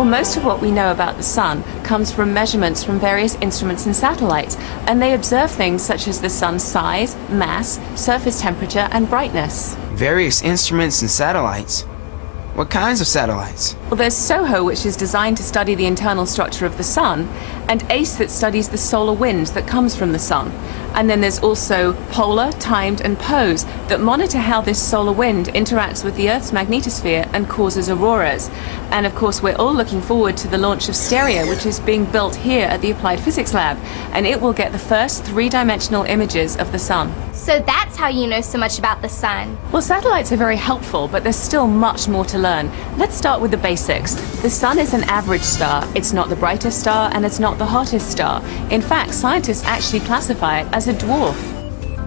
Well, most of what we know about the sun comes from measurements from various instruments and satellites, and they observe things such as the sun's size, mass, surface temperature, and brightness. Various instruments and satellites? What kinds of satellites? Well, there's SOHO, which is designed to study the internal structure of the sun, and ACE that studies the solar wind that comes from the sun. And then there's also Polar, Timed, and POSE that monitor how this solar wind interacts with the Earth's magnetosphere and causes auroras. And of course, we're all looking forward to the launch of Stereo, which is being built here at the Applied Physics Lab, and it will get the first three-dimensional images of the sun. So that's how you know so much about the sun. Well, satellites are very helpful, but there's still much more to learn. Let's start with the basics. The sun is an average star. It's not the brightest star, and it's not the hottest star. In fact, scientists actually classify it as a dwarf.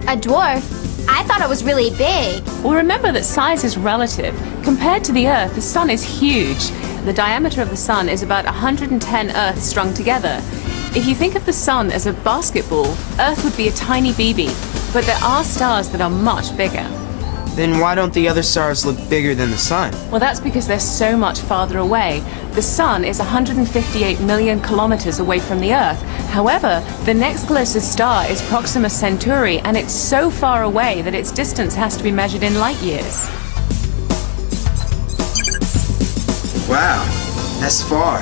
A dwarf? I thought it was really big. Well, remember that size is relative. Compared to the Earth, the sun is huge. The diameter of the sun is about 110 Earths strung together. If you think of the sun as a basketball, Earth would be a tiny BB. But there are stars that are much bigger. Then why don't the other stars look bigger than the sun? Well, that's because they're so much farther away. The sun is 158 million kilometers away from the Earth. However, the next closest star is Proxima Centauri, and it's so far away that its distance has to be measured in light years. Wow, that's far.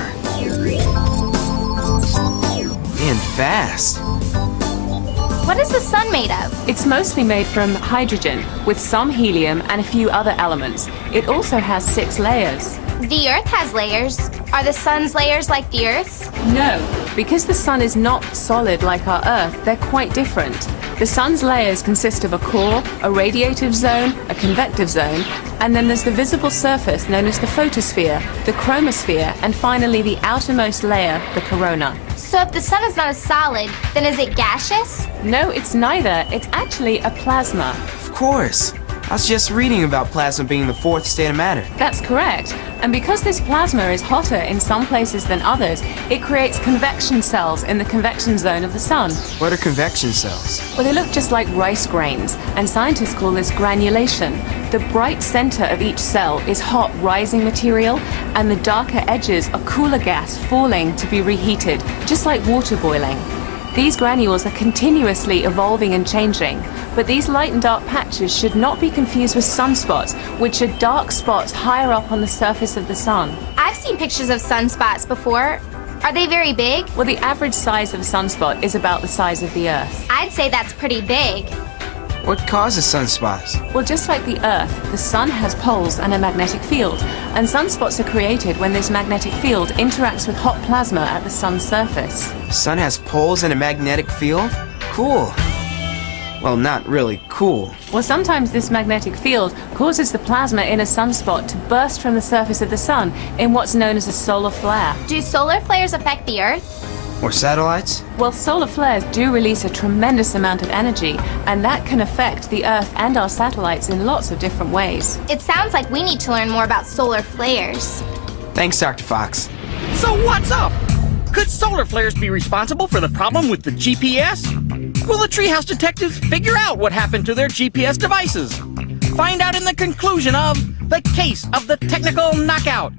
And fast. What is the sun made of? It's mostly made from hydrogen, with some helium and a few other elements. It also has 6 layers. The Earth has layers. Are the sun's layers like the Earth's? No, because the sun is not solid like our Earth, they're quite different. The sun's layers consist of a core, a radiative zone, a convective zone, and then there's the visible surface known as the photosphere, the chromosphere, and finally the outermost layer, the corona. So if the sun is not a solid, then is it gaseous? No, it's neither. It's actually a plasma. Of course. I was just reading about plasma being the 4th state of matter. That's correct. And because this plasma is hotter in some places than others, it creates convection cells in the convection zone of the sun. What are convection cells? Well, they look just like rice grains, and scientists call this granulation. The bright center of each cell is hot rising material, and the darker edges are cooler gas falling to be reheated, just like water boiling. These granules are continuously evolving and changing, but these light and dark patches should not be confused with sunspots, which are dark spots higher up on the surface of the sun. I've seen pictures of sunspots before. Are they very big? Well, the average size of a sunspot is about the size of the Earth. I'd say that's pretty big. What causes sunspots? Well, just like the Earth, the sun has poles and a magnetic field, and sunspots are created when this magnetic field interacts with hot plasma at the sun's surface. The sun has poles and a magnetic field? Cool. Well, not really cool. Well, sometimes this magnetic field causes the plasma in a sunspot to burst from the surface of the sun in what's known as a solar flare. Do solar flares affect the Earth? Or satellites? Well, solar flares do release a tremendous amount of energy, and that can affect the Earth and our satellites in lots of different ways. It sounds like we need to learn more about solar flares. Thanks, Dr. Fox. So what's up? Could solar flares be responsible for the problem with the GPS? Will the Treehouse detectives figure out what happened to their GPS devices? Find out in the conclusion of The Case of the Technical Knockout.